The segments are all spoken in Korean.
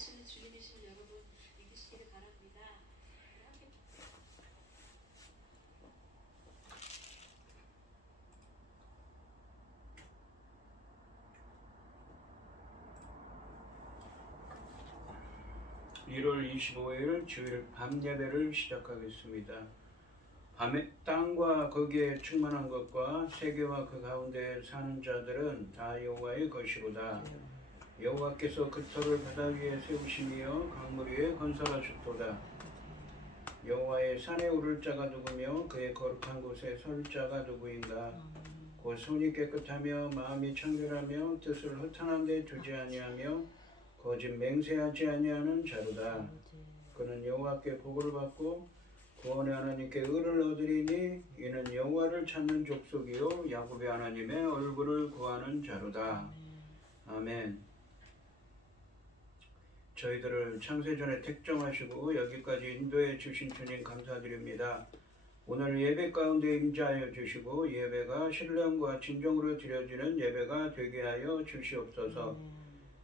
구원하시는 주님이신 여러분 믿으시기를 바랍니다. 함께 1월 25일 주일 밤 예배를 시작하겠습니다. 밤에 땅과 거기에 충만한 것과 세계와 그 가운데 사는 자들은 다 여호와의 것이로다. 여호와께서 그 터를 바다 위에 세우시며 강물 위에 건설하셨도다. 여호와의 산에 오를 자가 누구며 그의 거룩한 곳에 설 자가 누구인가? 곧 손이 깨끗하며 마음이 청결하며 뜻을 허탄한 데 두지 아니하며 거짓 맹세하지 아니하는 자로다. 그는 여호와께 복을 받고 구원의 하나님께 의를 얻으리니 이는 여호와를 찾는 족속이요 야곱의 하나님의 얼굴을 구하는 자로다. 아멘. 저희들을 창세전에 택정하시고 여기까지 인도해 주신 주님 감사드립니다. 오늘 예배 가운데 임재하여 주시고 예배가 신령과 진정으로 드려지는 예배가 되게 하여 주시옵소서.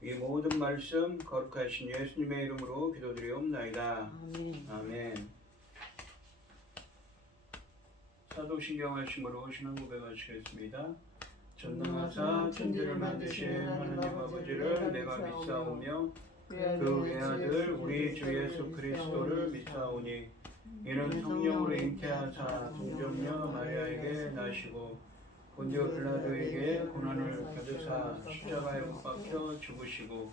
이 모든 말씀 거룩하신 예수님의 이름으로 기도드리옵나이다. 아멘. 사도신경 말씀으로 신앙 고백하시겠습니다. 전능하사 천지를 만드신 하나님 아버지를 내가 믿사오며 그 외아들 우리 주 예수 그리스도를 믿사오니 이는 성령으로 잉태하사 동정녀 마리아에게 나시고 본디오 빌라도에게 고난을 받으사 십자가에 못 박혀 죽으시고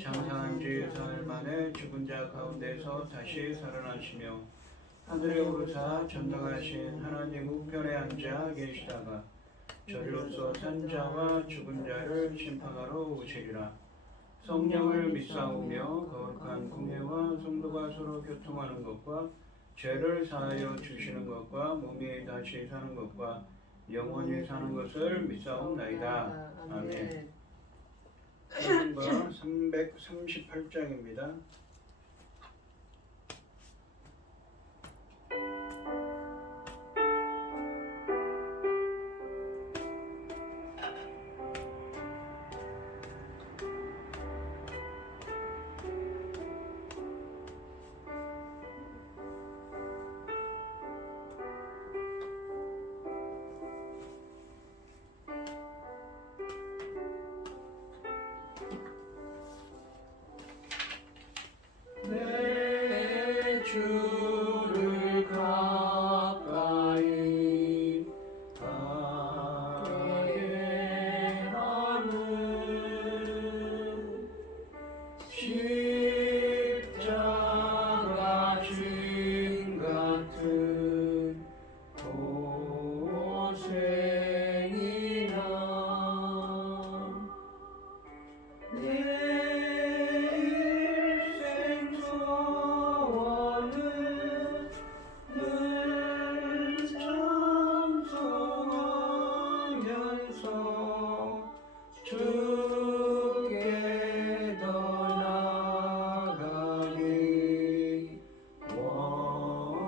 장사한 지 사흘 만에 죽은 자 가운데서 다시 살아나시며 하늘에 오르사 전능하신 하나님 우편에 앉아 계시다가 저리로서 산 자와 죽은 자를 심판하러 오시리라. 성령을 믿사오며 거룩한 공예와 성도가 서로 교통하는 것과 죄를 사하여 주시는 것과 몸이 다시 사는 것과 영원히 사는 것을 믿사옵나이다. 아멘. 찬송가 338장입니다. 내 주를 가까이 가게 하는 십자가 진 같은 고생이나 내 늘 찬송하면서 주께 더 나아가기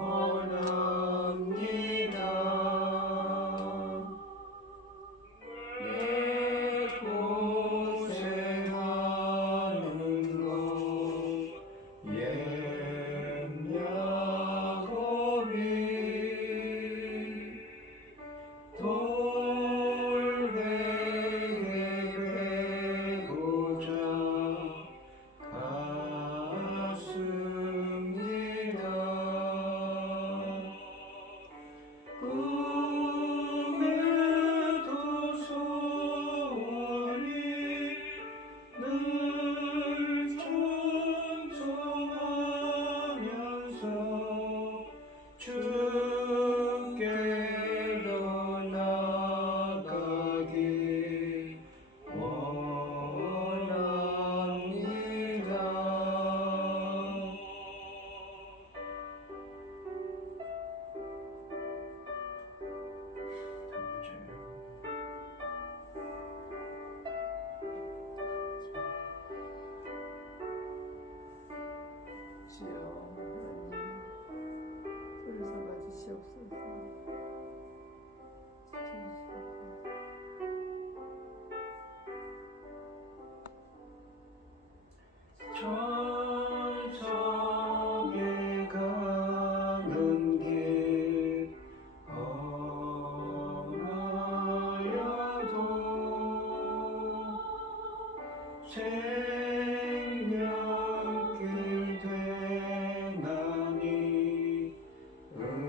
원합니다. 내 고생하는 것 야곱이 돌베개 생명길 되나니 은혜로다.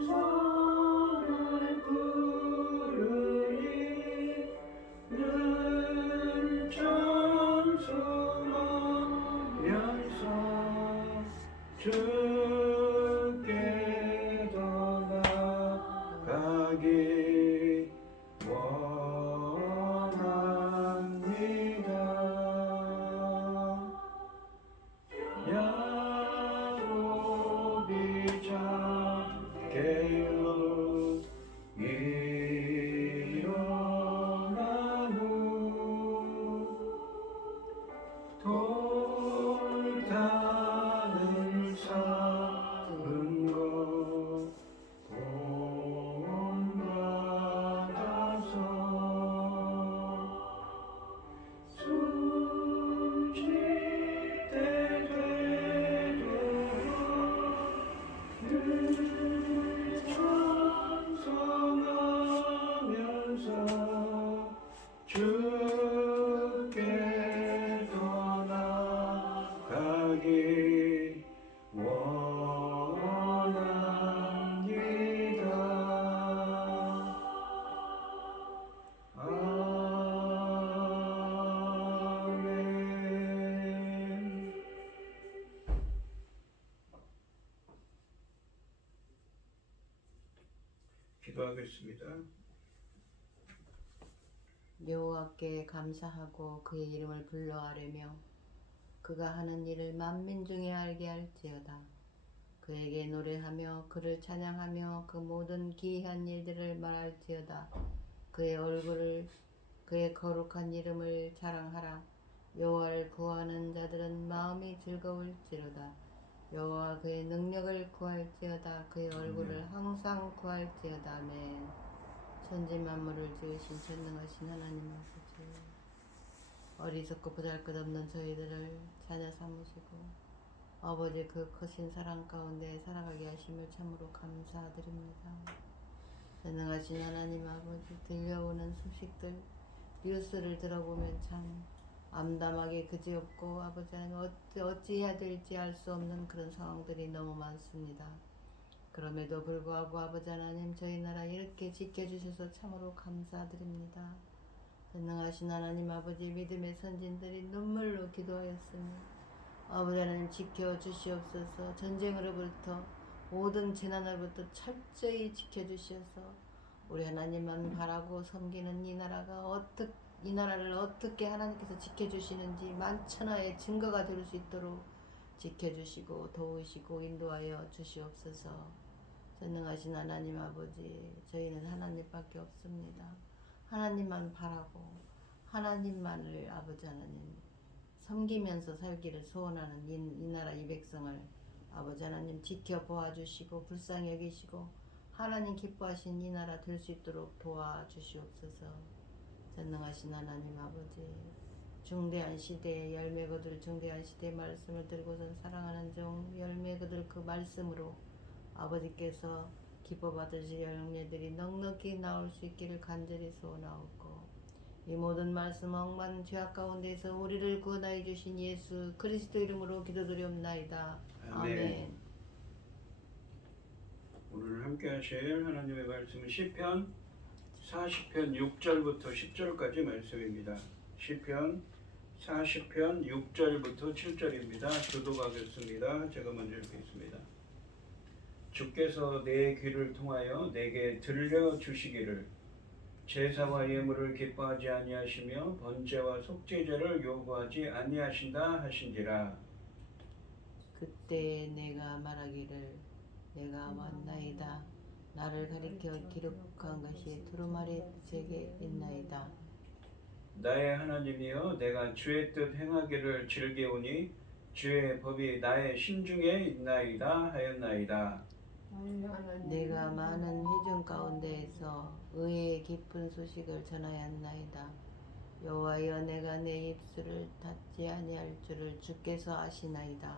천사를 부르니 늘 찬송하면서 주께 더 나아가기 원합니다. 야곱이 작게요 일어난 후 돌다는 작은 것 본받아서 숨쉴 때 되도록 늘 찬송하면서 주께 더 나아가기 원합니다. 아멘. 기도하겠습니다. 여호와께 감사하고 그의 이름을 불러아뢰며 그가 하는 일을 만민 중에 알게 할지어다. 그에게 노래하며 그를 찬양하며 그 모든 기이한 일들을 말할지어다. 그의 얼굴을 그의 거룩한 이름을 자랑하라. 여호와를 구하는 자들은 마음이 즐거울지로다. 여호와 그의 능력을 구할지어다. 그의 얼굴을 항상 구할지어다. 아멘. 천지 만물을 지으신 전능하신 하나님 아버지, 어리석고 보잘것없는 저희들을 자녀 삼으시고 아버지 그 크신 사랑 가운데 살아가게 하심을 참으로 감사드립니다. 전능하신 하나님 아버지, 들려오는 소식들 뉴스를 들어보면 참 암담하게 그지없고 아버지 하나님 어찌해야 될지 알 수 없는 그런 상황들이 너무 많습니다. 그럼에도 불구하고 아버지 하나님, 저희 나라 이렇게 지켜주셔서 참으로 감사드립니다. 전능하신 하나님 아버지, 믿음의 선진들이 눈물로 기도하였으니 아버지 하나님 지켜주시옵소서. 전쟁으로부터 모든 재난으로부터 철저히 지켜주셔서 우리 하나님만 바라고 섬기는 이 나라를 어떻게 하나님께서 지켜주시는지 만천하의 증거가 될 수 있도록 지켜주시고 도우시고 인도하여 주시옵소서. 전능하신 하나님 아버지, 저희는 하나님밖에 없습니다. 하나님만 바라고 하나님만을 아버지 하나님 섬기면서 살기를 소원하는 이 나라 이 백성을 아버지 하나님 지켜보아 주시고 불쌍히 여기시고 하나님 기뻐하신 이 나라 될 수 있도록 도와주시옵소서. 전능하신 하나님 아버지, 중대한 시대에 열매 거둘 중대한 시대의 말씀을 들고선 사랑하는 종 열매 거둘 그 말씀으로 아버지께서 기뻐 받으실 열매들이 넉넉히 나올 수 있기를 간절히 소원하옵고, 이 모든 말씀 억만 죄악 가운데서 우리를 구원하여 주신 예수 그리스도 이름으로 기도드리옵나이다. 아멘. 오늘 함께 하실 하나님의 말씀은 시편 40편 6절부터 10절까지 말씀입니다. 시편 40편 6절부터 7절입니다. 교독하겠습니다. 제가 먼저 읽겠습니다. 주께서 내 귀를 통하여 내게 들려주시기를 제사와 예물을 기뻐하지 아니하시며 번제와 속죄제를 요구하지 아니하신다 하신지라. 그때 내가 말하기를 내가 왔나이다. 나를 가리켜 기록한 것이 두루마리 제게 있나이다. 나의 하나님이여, 내가 주의 뜻 행하기를 즐기오니 주의 법이 나의 심중에 있나이다 하였나이다. 내가 많은 회중 가운데에서 의의 깊은 소식을 전하였나이다. 여호와여, 내가 내 입술을 닫지 아니할 줄을 주께서 아시나이다.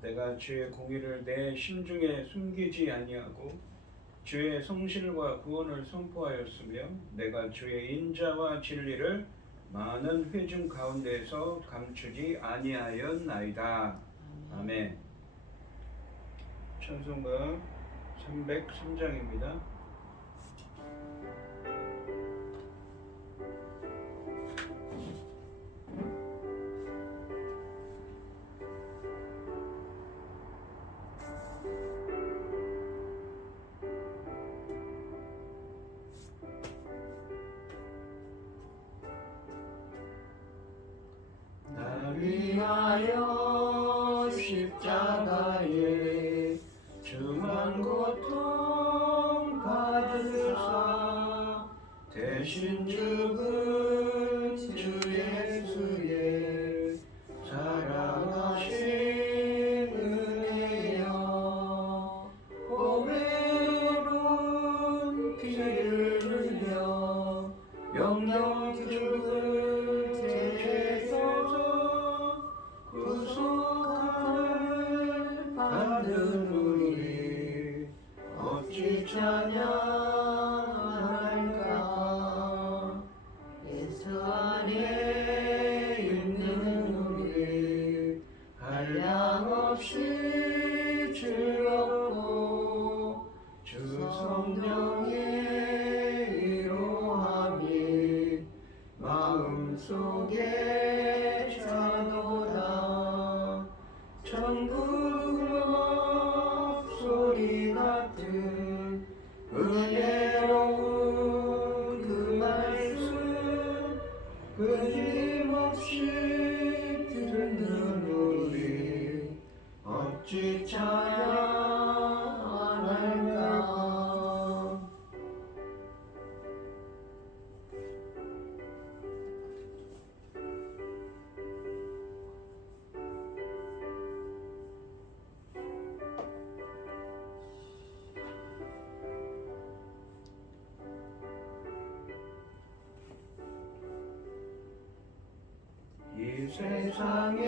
내가 주의 공의를 내 심중에 숨기지 아니하고 주의 성실과 구원을 선포하였으며 내가 주의 인자와 진리를 많은 회중 가운데에서 감추지 아니하였나이다. 아멘. 찬송가 303장입니다. 위하여 십자가에 중한 고통 받으사 대신 죽은 주 예수의 사랑하신 은혜여 보배로운 피를 흘려 영영 죽을 죄에서 구속함을 받는 우리 어찌 찬양할까. 예수 안에 있는 우리 한량없이 즐겁고 주 성령의 위로함이 마음속에 차도다. 천국 목소리 같은 은혜로운 그 말씀 끊임없이 듣는 우리 어찌 찬양 안 할까. 이 세상의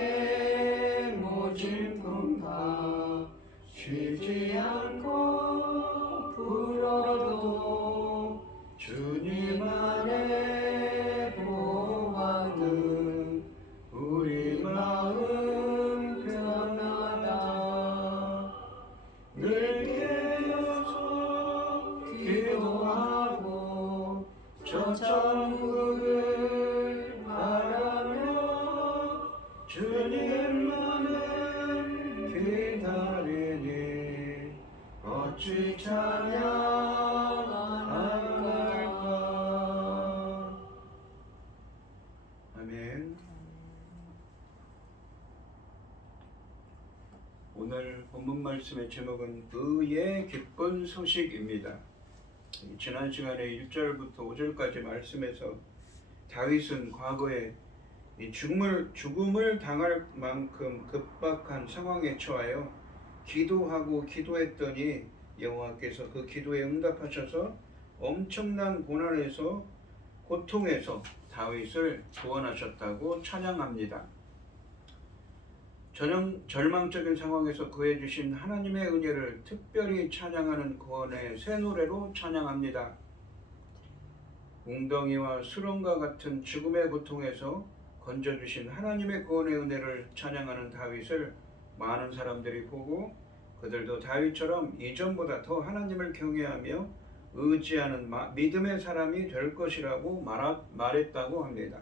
모진 풍파 쉬지 않고 불어도 주님 안에 보호받는 우리 마음 편하다. 늘 깨어서 기도하고 저 천국을 바라며 주님만을 기다리니 어찌 찬양 안 할까. 아멘. 오늘 본문 말씀의 제목은 의의 기쁜 소식입니다. 지난 시간에 1절부터 5절까지 말씀에서 다윗은 과거에 이 죽음을 당할 만큼 급박한 상황에 처하여 기도하고 기도했더니 여호와께서 그 기도에 응답하셔서 엄청난 고난에서 고통에서 다윗을 구원하셨다고 찬양합니다. 절망적인 상황에서 구해 주신 하나님의 은혜를 특별히 찬양하는 구원의 새 노래로 찬양합니다. 웅덩이와 수렁과 같은 죽음의 고통에서 건져주신 하나님의 구원의 은혜를 찬양하는 다윗을 많은 사람들이 보고 그들도 다윗처럼 이전보다 더 하나님을 경외하며 의지하는 믿음의 사람이 될 것이라고 말했다고 합니다.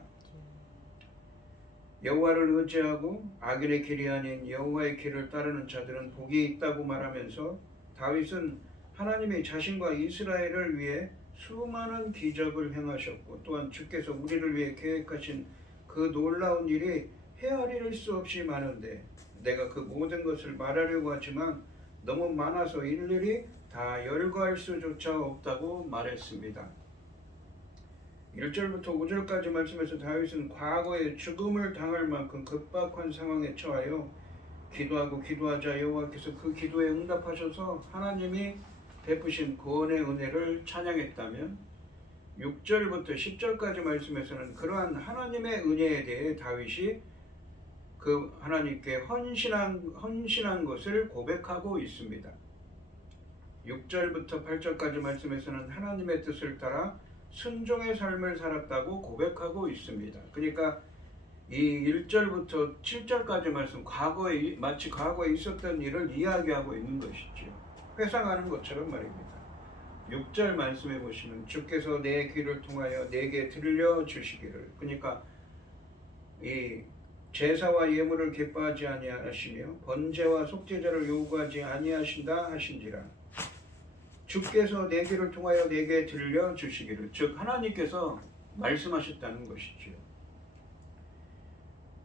여호와를 의지하고 악인의 길이 아닌 여호와의 길을 따르는 자들은 복이 있다고 말하면서 다윗은 하나님이 자신과 이스라엘을 위해 수많은 기적을 행하셨고 또한 주께서 우리를 위해 계획하신 그 놀라운 일이 헤아릴 수 없이 많은데 내가 그 모든 것을 말하려고 하지만 너무 많아서 일일이 다 열거할 수조차 없다고 말했습니다. 1절부터 5절까지 말씀에서 다윗은 과거에 죽음을 당할 만큼 급박한 상황에 처하여 기도하고 기도하자 여호와께서 그 기도에 응답하셔서 하나님이 베푸신 구원의 은혜를 찬양했다면 6절부터 10절까지 말씀에서는 그러한 하나님의 은혜에 대해 다윗이 그 하나님께 헌신한 것을 고백하고 있습니다. 6절부터 8절까지 말씀에서는 하나님의 뜻을 따라 순종의 삶을 살았다고 고백하고 있습니다. 그러니까 이 1절부터 7절까지 말씀, 마치 과거에 있었던 일을 이야기하고 있는 것이죠. 회상하는 것처럼 말입니다. 6절 말씀해 보시면 주께서 내 귀를 통하여 내게 들려주시기를, 그러니까 이 제사와 예물을 기뻐하지 아니하시며 번제와 속죄제를 요구하지 아니하신다 하신지라. 주께서 내 귀를 통하여 내게 들려주시기를, 즉 하나님께서 말씀하셨다는 것이지요.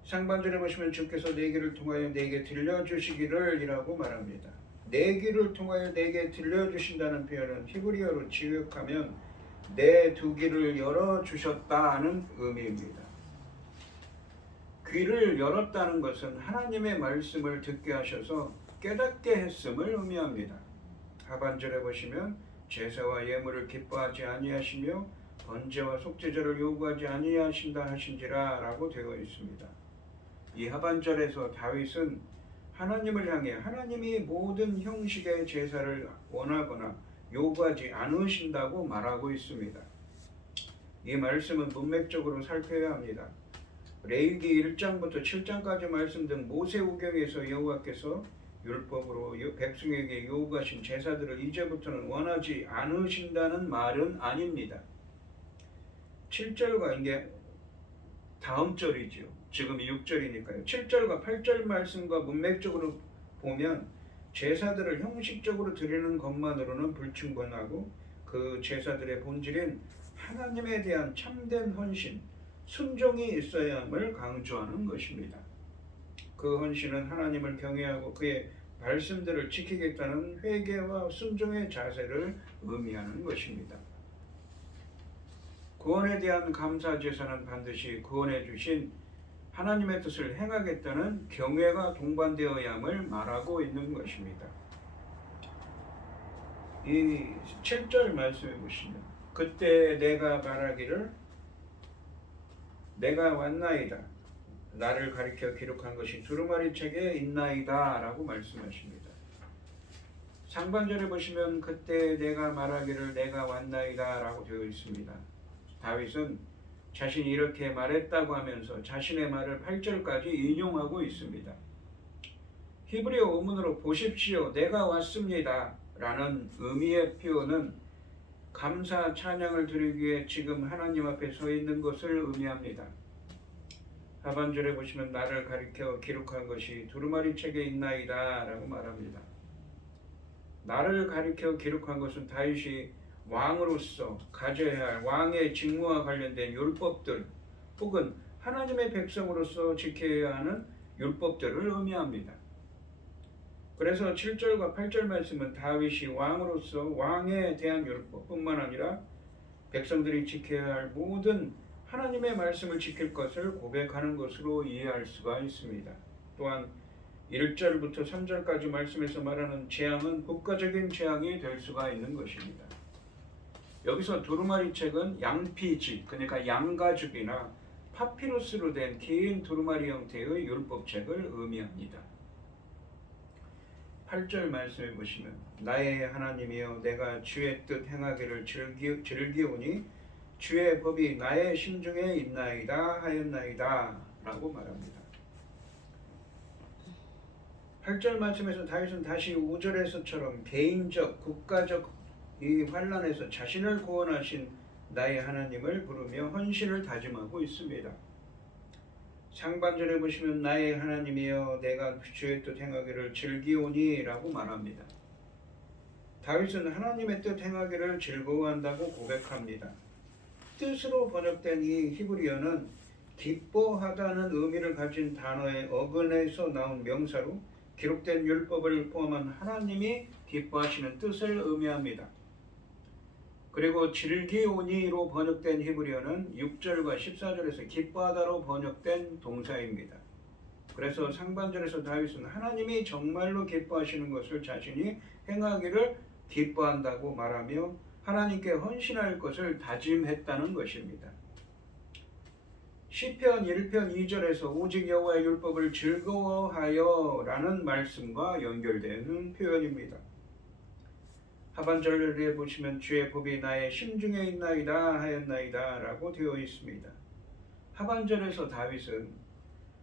상반절에 보시면 주께서 내 귀를 통하여 내게 들려주시기를 이라고 말합니다. 내 귀를 통하여 내게 들려주신다는 표현은 히브리어로 지역하면 내 두 귀를 열어주셨다는 의미입니다. 귀를 열었다는 것은 하나님의 말씀을 듣게 하셔서 깨닫게 했음을 의미합니다. 하반절에 보시면 제사와 예물을 기뻐하지 아니하시며 번제와 속죄제를 요구하지 아니하신다 하신지라 라고 되어 있습니다. 이 하반절에서 다윗은 하나님을 향해 하나님이 모든 형식의 제사를 원하거나 요구하지 않으신다고 말하고 있습니다. 이 말씀은 문맥적으로 살펴야 합니다. 레위기 1장부터 7장까지 말씀된 모세오경에서 여호와께서 율법으로 백성에게 요구하신 제사들을 이제부터는 원하지 않으신다는 말은 아닙니다. 7절과 이게 다음 절이죠. 지금 6절이니까요. 7절과 8절 말씀과 문맥적으로 보면 제사들을 형식적으로 드리는 것만으로는 불충분하고 그 제사들의 본질인 하나님에 대한 참된 헌신, 순종이 있어야 함을 강조하는 것입니다. 그 헌신은 하나님을 경외하고 그의 말씀들을 지키겠다는 회개와 순종의 자세를 의미하는 것입니다. 구원에 대한 감사 제사는 반드시 구원해 주신 하나님의 뜻을 행하겠다는 경외가 동반되어야 함을 말하고 있는 것입니다. 이 7절 말씀해 보시면 그때 내가 말하기를 내가 왔나이다. 나를 가리켜 기록한 것이 두루마리 책에 있나이다 라고 말씀하십니다. 상반절에 보시면 그때 내가 말하기를 내가 왔나이다 라고 되어 있습니다. 다윗은 자신이 이렇게 말했다고 하면서 자신의 말을 8절까지 인용하고 있습니다. 히브리어 원문으로 보십시오 내가 왔습니다 라는 의미의 표현은 감사 찬양을 드리기 위해 지금 하나님 앞에 서 있는 것을 의미합니다. 하반절에 보시면 나를 가리켜 기록한 것이 두루마리 책에 있나이다 라고 말합니다. 나를 가리켜 기록한 것은 다윗이 왕으로서 가져야 할 왕의 직무와 관련된 율법들 혹은 하나님의 백성으로서 지켜야 하는 율법들을 의미합니다. 그래서 7절과 8절 말씀은 다윗이 왕으로서 왕에 대한 율법뿐만 아니라 백성들이 지켜야 할 모든 하나님의 말씀을 지킬 것을 고백하는 것으로 이해할 수가 있습니다. 또한 1절부터 3절까지 말씀에서 말하는 재앙은 국가적인 재앙이 될 수가 있는 것입니다. 여기서 두루마리 책은 양피지, 그러니까 양가죽이나 파피루스로 된 긴 두루마리 형태의 율법책을 의미합니다. 8절 말씀해 보시면 나의 하나님이여 내가 주의 뜻 행하기를 즐기오니 주의 법이 나의 심중에 있나이다 하였나이다 라고 말합니다. 8절 말씀에서 다윗은 다시 5절에서처럼 개인적, 국가적 이 환난에서 자신을 구원하신 나의 하나님을 부르며 헌신을 다짐하고 있습니다. 상반절에 보시면 나의 하나님이여 내가 주의 뜻 행하기를 즐기오니 라고 말합니다. 다윗은 하나님의 뜻 행하기를 즐거워한다고 고백합니다. 뜻으로 번역된 이 히브리어는 기뻐하다는 의미를 가진 단어의 어근에서 나온 명사로 기록된 율법을 포함한 하나님이 기뻐하시는 뜻을 의미합니다. 그리고 즐기오니로 번역된 히브리어는 6절과 14절에서 기뻐하다로 번역된 동사입니다. 그래서 상반절에서 다윗은 하나님이 정말로 기뻐하시는 것을 자신이 행하기를 기뻐한다고 말하며 하나님께 헌신할 것을 다짐했다는 것입니다. 시편 1편 2절에서 오직 여호와의 율법을 즐거워하여 라는 말씀과 연결되는 표현입니다. 하반절에 보시면 주의 법이 나의 심중에 있나이다 하였나이다 라고 되어 있습니다. 하반절에서 다윗은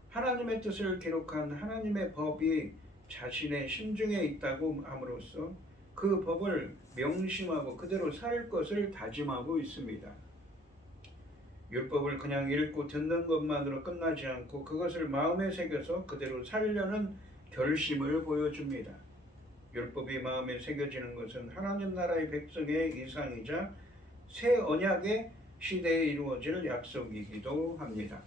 하나님의 뜻을 기록한 하나님의 법이 자신의 심중에 있다고 함으로써 그 법을 명심하고 그대로 살 것을 다짐하고 있습니다. 율법을 그냥 읽고 듣는 것만으로 끝나지 않고 그것을 마음에 새겨서 그대로 살려는 결심을 보여줍니다. 율법이 마음에 새겨지는 것은 하나님 나라의 백성의 이상이자 새 언약의 시대에 이루어질 약속이기도 합니다.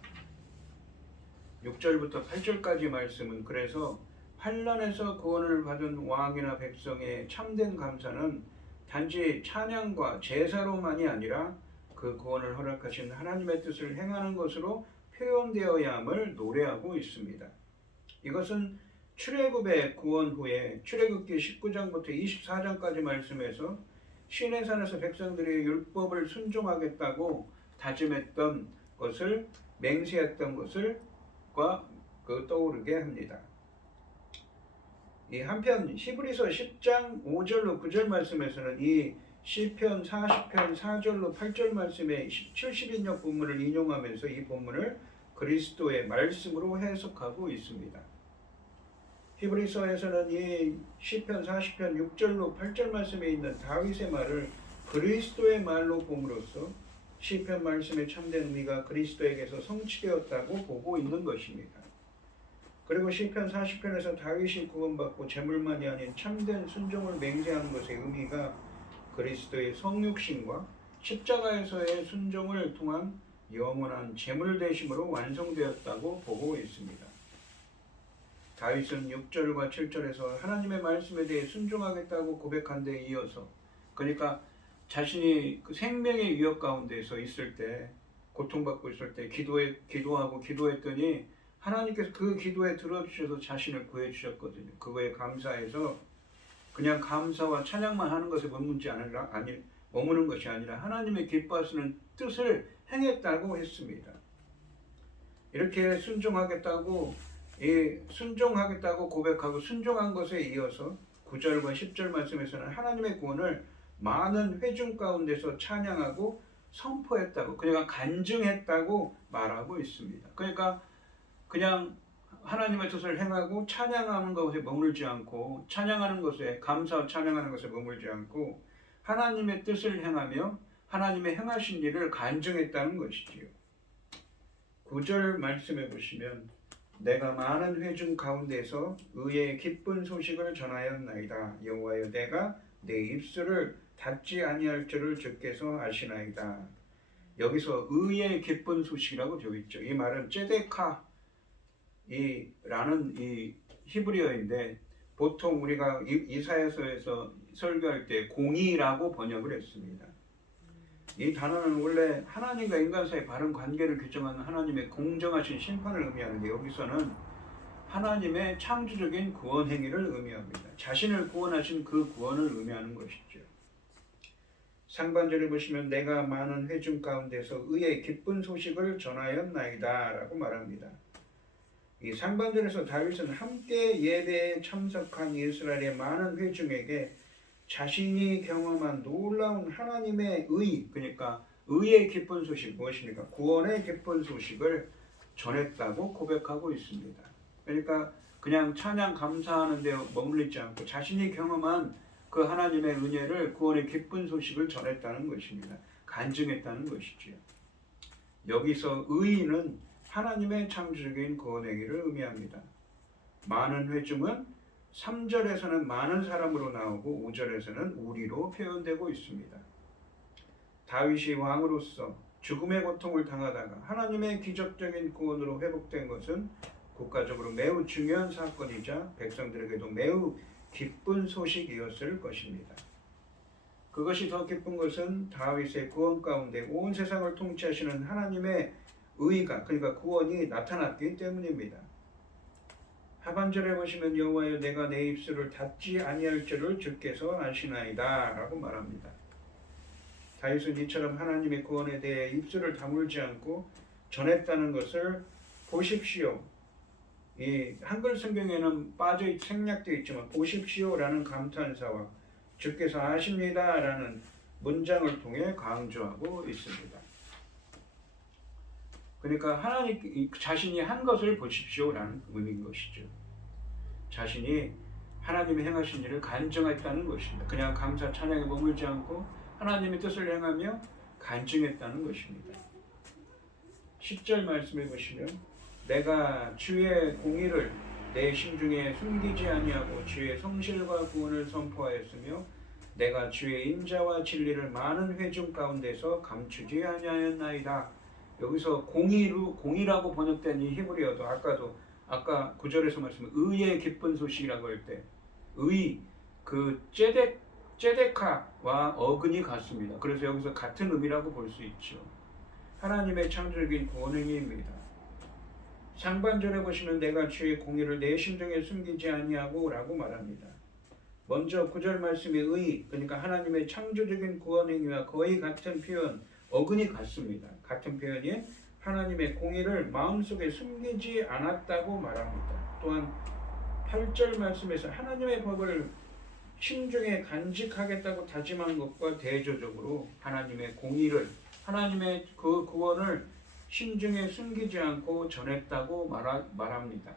6절부터 8절까지 말씀은 그래서 환난에서 구원을 받은 왕이나 백성의 참된 감사는 단지 찬양과 제사로만이 아니라 그 구원을 허락하신 하나님의 뜻을 행하는 것으로 표현되어야 함을 노래하고 있습니다. 이것은 출애굽의 구원 후에 출애굽기 19장부터 24장까지 말씀에서 시내산에서 백성들이 율법을 순종하겠다고 다짐했던 것을 맹세했던 것을 떠오르게 합니다. 이 한편 히브리서 10장 5절로 9절 말씀에서는 이 시편 40편 4절로 8절 말씀의 70인역 본문을 인용하면서 이 본문을 그리스도의 말씀으로 해석하고 있습니다. 히브리서에서는 이 시편 40편 6절로 8절 말씀에 있는 다윗의 말을 그리스도의 말로 봄으로써 시편 말씀의 참된 의미가 그리스도에게서 성취되었다고 보고 있는 것입니다. 그리고 시편 40편에서 다윗이 구원받고 제물만이 아닌 참된 순종을 맹세하는 것의 의미가 그리스도의 성육신과 십자가에서의 순종을 통한 영원한 제물 되심으로 완성되었다고 보고 있습니다. 다윗은 6절과 7절에서 하나님의 말씀에 대해 순종하겠다고 고백한 데 이어서, 그러니까 자신이 그 생명의 위협 가운데서 있을 때, 고통받고 있을 때 기도하고 기도했더니 하나님께서 그 기도에 들어주셔서 자신을 구해주셨거든요. 그거에 감사해서 그냥 감사와 찬양만 하는 것에 머무는 것이 아니라 하나님의 기뻐하시는 뜻을 행했다고 했습니다. 이렇게 순종하겠다고 고백하고 순종한 것에 이어서 9절과 10절 말씀에서는 하나님의 구원을 많은 회중 가운데서 찬양하고 선포했다고, 그러니까 간증했다고 말하고 있습니다. 그러니까 그냥 하나님의 뜻을 행하고 찬양하는 것에 머물지 않고, 찬양하는 것에 감사와 찬양하는 것에 머물지 않고 하나님의 뜻을 행하며 하나님의 행하신 일을 간증했다는 것이지요. 9절 말씀해 보시면 내가 많은 회중 가운데서 의의 기쁜 소식을 전하였나이다. 여호와여 내가 내 입술을 닫지 아니할 줄을 주께서 아시나이다. 여기서 의의 기쁜 소식이라고 되어 있죠. 이 말은 ጼ데카 라는 이 히브리어인데 보통 우리가 이사야서에서 설교할 때 공의라고 번역을 했습니다. 이 단어는 원래 하나님과 인간 사이의 바른 관계를 규정하는 하나님의 공정하신 심판을 의미하는데 여기서는 하나님의 창조적인 구원 행위를 의미합니다. 자신을 구원하신 그 구원을 의미하는 것이죠. 상반절에 보시면 내가 많은 회중 가운데서 의의 기쁜 소식을 전하였나이다 라고 말합니다. 이 상반절에서 다윗은 함께 예배에 참석한 이스라엘의 많은 회중에게 자신이 경험한 놀라운 하나님의 의, 그러니까 의의 기쁜 소식, 무엇입니까? 구원의 기쁜 소식을 전했다고 고백하고 있습니다. 그러니까 그냥 찬양 감사하는 데 머물리지 않고 자신이 경험한 그 하나님의 은혜를, 구원의 기쁜 소식을 전했다는 것입니다. 간증했다는 것이지요. 여기서 의는 하나님의 창조적인 구원 행위를 의미합니다. 많은 회중은 3절에서는 많은 사람으로 나오고 5절에서는 우리로 표현되고 있습니다. 다윗이 왕으로서 죽음의 고통을 당하다가 하나님의 기적적인 구원으로 회복된 것은 국가적으로 매우 중요한 사건이자 백성들에게도 매우 기쁜 소식이었을 것입니다. 그것이 더 기쁜 것은 다윗의 구원 가운데 온 세상을 통치하시는 하나님의 의가, 그러니까 구원이 나타났기 때문입니다. 하반절에 보시면 여호와여 내가 내 입술을 닫지 아니할 줄을 주께서 아시나이다 라고 말합니다. 다윗은 이처럼 하나님의 구원에 대해 입술을 다물지 않고 전했다는 것을 보십시오. 이 한글 성경에는 생략되어 있지만 보십시오라는 감탄사와 주께서 아십니다라는 문장을 통해 강조하고 있습니다. 그러니까 하나님 자신이 한 것을 보십시오라는 의미인 것이죠. 자신이 하나님이 행하신 일을 간증했다는 것입니다. 그냥 감사 찬양에 머물지 않고 하나님의 뜻을 행하며 간증했다는 것입니다. 10절 말씀해 보시면 내가 주의 공의를 내 심중에 숨기지 아니하고 주의 성실과 구원을 선포하였으며 내가 주의 인자와 진리를 많은 회중 가운데서 감추지 아니하였나이다. 여기서 공의라고 번역된 이 히브리어도 아까 9절에서 말씀은 의의 기쁜 소식이라고 할 때 의 그 제데카와 어근이 같습니다. 그래서 여기서 같은 의미라고 볼 수 있죠. 하나님의 창조적인 구원행위입니다. 상반절에 보시면 내가 주의 공의를 내 심중에 숨기지 아니하고 라고 말합니다. 먼저 9절 말씀의 의, 그러니까 하나님의 창조적인 구원행위와 거의 같은 표현, 어근이 같습니다. 같은 표현이 하나님의 공의를 마음속에 숨기지 않았다고 말합니다. 또한 8절 말씀에서 하나님의 법을 심중에 간직하겠다고 다짐한 것과 대조적으로 하나님의 공의를, 하나님의 그 구원을 심중에 숨기지 않고 전했다고 말합니다.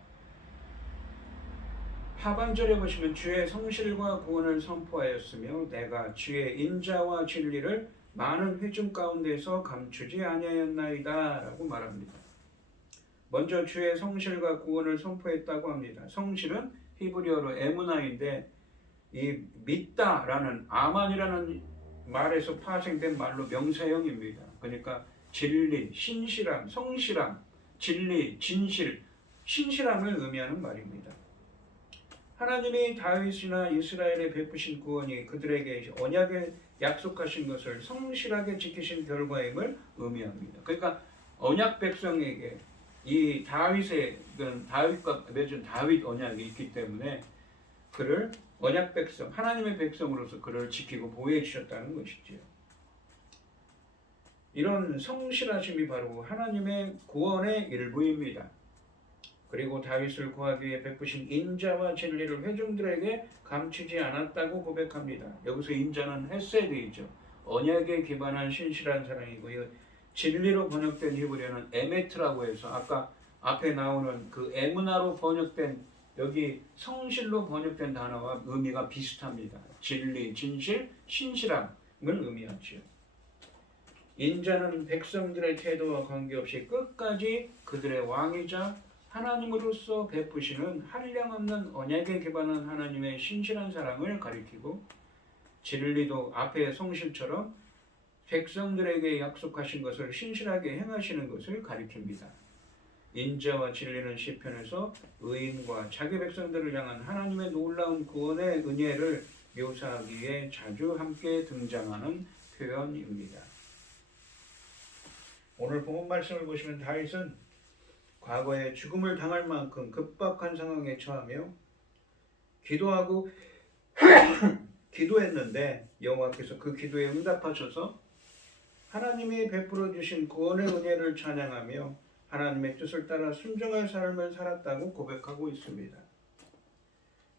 하반절에 보시면 주의 성실과 구원을 선포하였으며 내가 주의 인자와 진리를 많은 회중 가운데서 감추지 아니하였나이다 라고 말합니다. 먼저 주의 성실과 구원을 선포했다고 합니다. 성실은 히브리어로 에무나인데 이 믿다라는 아만이라는 말에서 파생된 말로 명사형입니다. 그러니까 진리, 신실함, 성실함, 진리, 진실, 신실함을 의미하는 말입니다. 하나님이 다윗이나 이스라엘에 베푸신 구원이 그들에게 언약에 약속하신 것을 성실하게 지키신 결과임을 의미합니다. 그러니까 언약 백성에게 이 다윗과 맺은 다윗 언약이 있기 때문에 그를 언약 백성, 하나님의 백성으로서 그를 지키고 보호해 주셨다는 것이지요. 이런 성실하심이 바로 하나님의 구원의 일부입니다. 그리고 다윗을 구하기 위해 베푸신 인자와 진리를 회중들에게 감추지 않았다고 고백합니다. 여기서 인자는 헤세드이죠. 언약에 기반한 신실한 사랑이고요. 진리로 번역된 히브리어는 에메트라고 해서 아까 앞에 나오는 그 에무나로 번역된 여기 성실로 번역된 단어와 의미가 비슷합니다. 진리, 진실, 신실함을 의미하죠. 인자는 백성들의 태도와 관계없이 끝까지 그들의 왕이자 하나님으로서 베푸시는 한량없는 언약에 기반한 하나님의 신실한 사랑을 가리키고 진리도 앞의 성실처럼 백성들에게 약속하신 것을 신실하게 행하시는 것을 가리킵니다. 인자와 진리는 시편에서 의인과 자기 백성들을 향한 하나님의 놀라운 구원의 은혜를 묘사하기 위해 자주 함께 등장하는 표현입니다. 오늘 본문 말씀을 보시면 다윗은 과거에 죽음을 당할 만큼 급박한 상황에 처하며 기도하고 기도했는데 여호와께서 그 기도에 응답하셔서 하나님이 베풀어 주신 구원의 은혜를 찬양하며 하나님의 뜻을 따라 순종할 삶을 살았다고 고백하고 있습니다.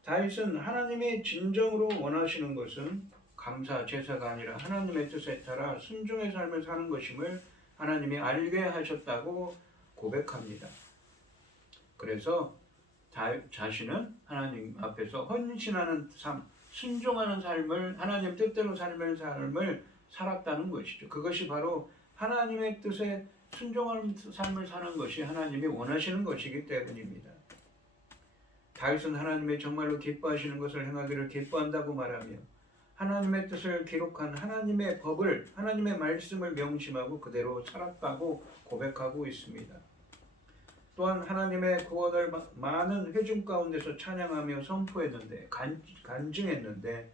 다윗은 하나님이 진정으로 원하시는 것은 감사 제사가 아니라 하나님의 뜻에 따라 순종의 삶을 사는 것임을 하나님이 알게 하셨다고 고백합니다. 그래서 자신은 하나님 앞에서 헌신하는 삶, 순종하는 삶을, 하나님 뜻대로 삶을 살았다는 것이죠. 그것이 바로 하나님의 뜻에 순종하는 삶을 사는 것이 하나님이 원하시는 것이기 때문입니다. 다윗은 하나님의 정말로 기뻐하시는 것을 행하기를 기뻐한다고 말하며 하나님의 뜻을 기록한 하나님의 법을, 하나님의 말씀을 명심하고 그대로 살았다고 고백하고 있습니다. 또한 하나님의 구원을 많은 회중 가운데서 찬양하며 선포했는데, 간증했는데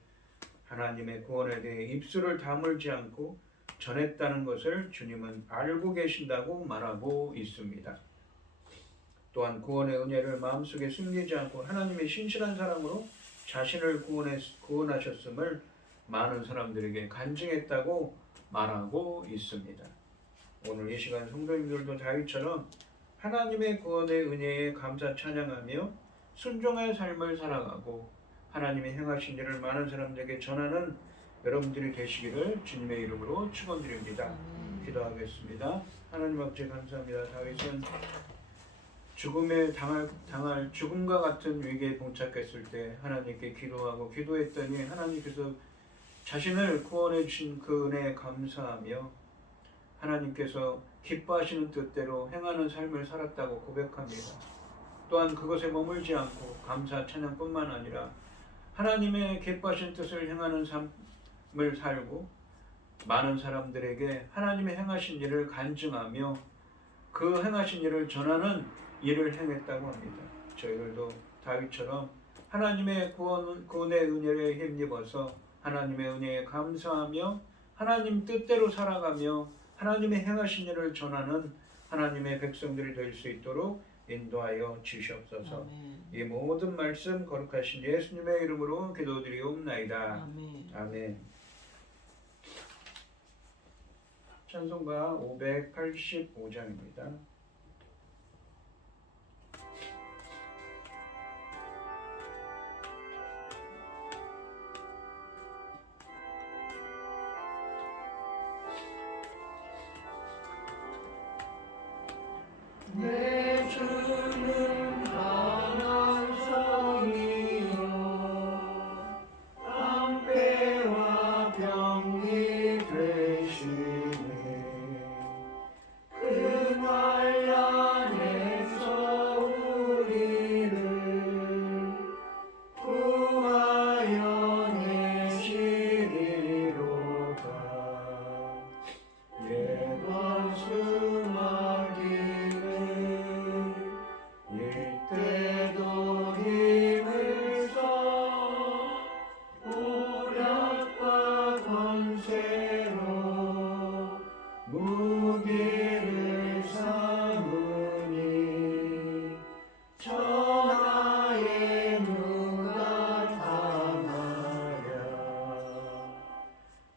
하나님의 구원에 대해 입술을 다물지 않고 전했다는 것을 주님은 알고 계신다고 말하고 있습니다. 또한 구원의 은혜를 마음속에 숨기지 않고 하나님의 신실한 사랑으로 자신을 구원하셨음을 많은 사람들에게 간증했다고 말하고 있습니다. 오늘 이 시간 성도님들도 다윗처럼 하나님의 구원의 은혜에 감사 찬양하며 순종의 삶을 살아가고 하나님이 행하신 일을 많은 사람들에게 전하는 여러분들이 되시기를 주님의 이름으로 축원드립니다. 기도하겠습니다. 하나님 아버지 감사합니다. 다윗은 죽음에 당할 죽음과 같은 위기에 봉착했을 때 하나님께 기도하고 기도했더니 하나님께서 자신을 구원해 주신 그 은혜에 감사하며 하나님께서 기뻐하시는 뜻대로 행하는 삶을 살았다고 고백합니다. 또한 그것에 머물지 않고 감사 찬양뿐만 아니라 하나님의 기뻐하신 뜻을 행하는 삶을 살고 많은 사람들에게 하나님의 행하신 일을 간증하며 그 행하신 일을 전하는 일을 행했다고 합니다. 저희들도 다윗처럼 하나님의 구원의 은혜에 힘입어서 하나님의 은혜에 감사하며 하나님 뜻대로 살아가며 하나님의 행하신 일을 전하는 하나님의 백성들이 될 수 있도록 인도하여 주시옵소서. 이 모든 말씀 거룩하신 예수님의 이름으로 기도드리옵나이다. 아멘. 찬송가 585장입니다. 내 주는 강한 성이요 깡패와 병기 되시네. 그 환난에서 우리를 구하여 내시리로다. 예번 수마기는 이때도 힘을 써 오력과 권세로 무기를 삼으니 천하에 누가 당하랴.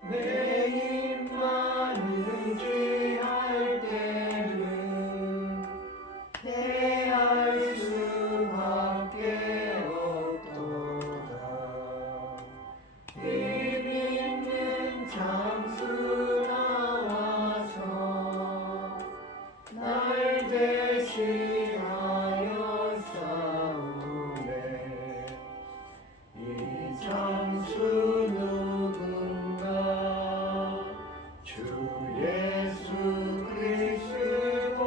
내 힘만 의지할 때는 대할 수밖에 없도다. 힘 있는 장수 나와서 날 대신하여 싸우네. 이 장수 누군가 주 예수 그리스도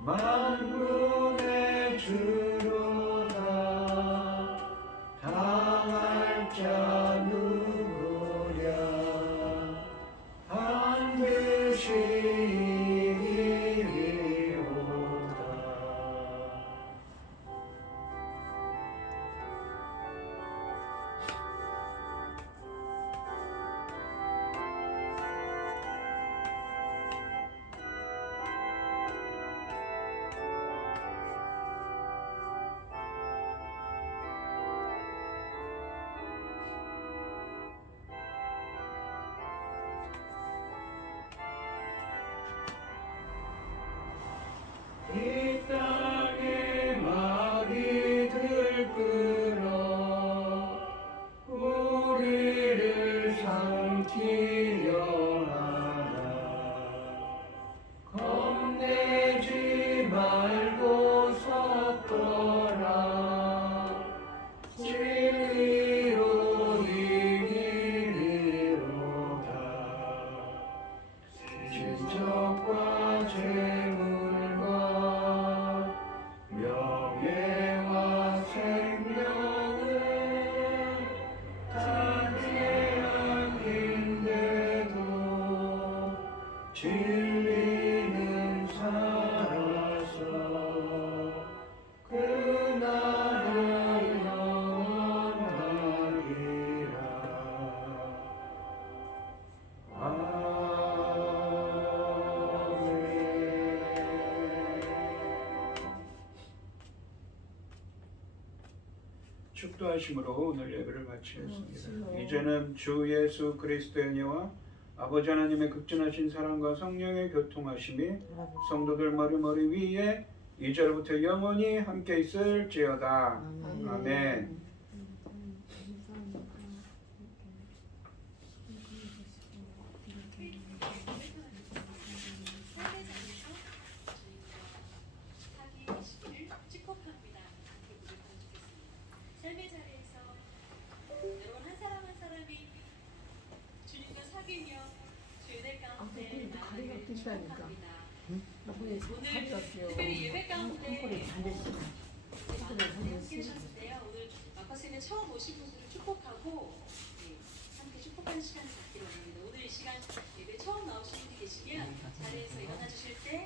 만군의 주로다. 당할 자 누구랴. 반드시 이기리로다. 이 땅에 마귀 들끓어 우리를 삼키려 하나. 겁내지 말고 섰더라. 진리로 이기리로다. 질적과 재물과 명예와 생명은 다 제약인데도 진리는 살아서 그 나라 영원하리라. 축도하심으로 오늘 예배를 마치겠습니다. 이제는 주 예수 그리스도의 은혜와 아버지 하나님의 극진하신 사랑과 성령의 교통하심이 성도들 머리 위에 이제로부터 영원히 함께 있을지어다. 아멘. 시다니까. 축복합니다. 나중에 오늘 가져갈게요. 특별히 예배 가운데 한꺼번에 반대씩. 많은 분들이 함께 하셨는데요. 오늘 마커스에 처음 오신 분들을 축복하고 함께 축복하는 시간을 갖기로 합니다. 오늘 이 시간 예배 처음 나오신 분이 계시면 자리에서 일어나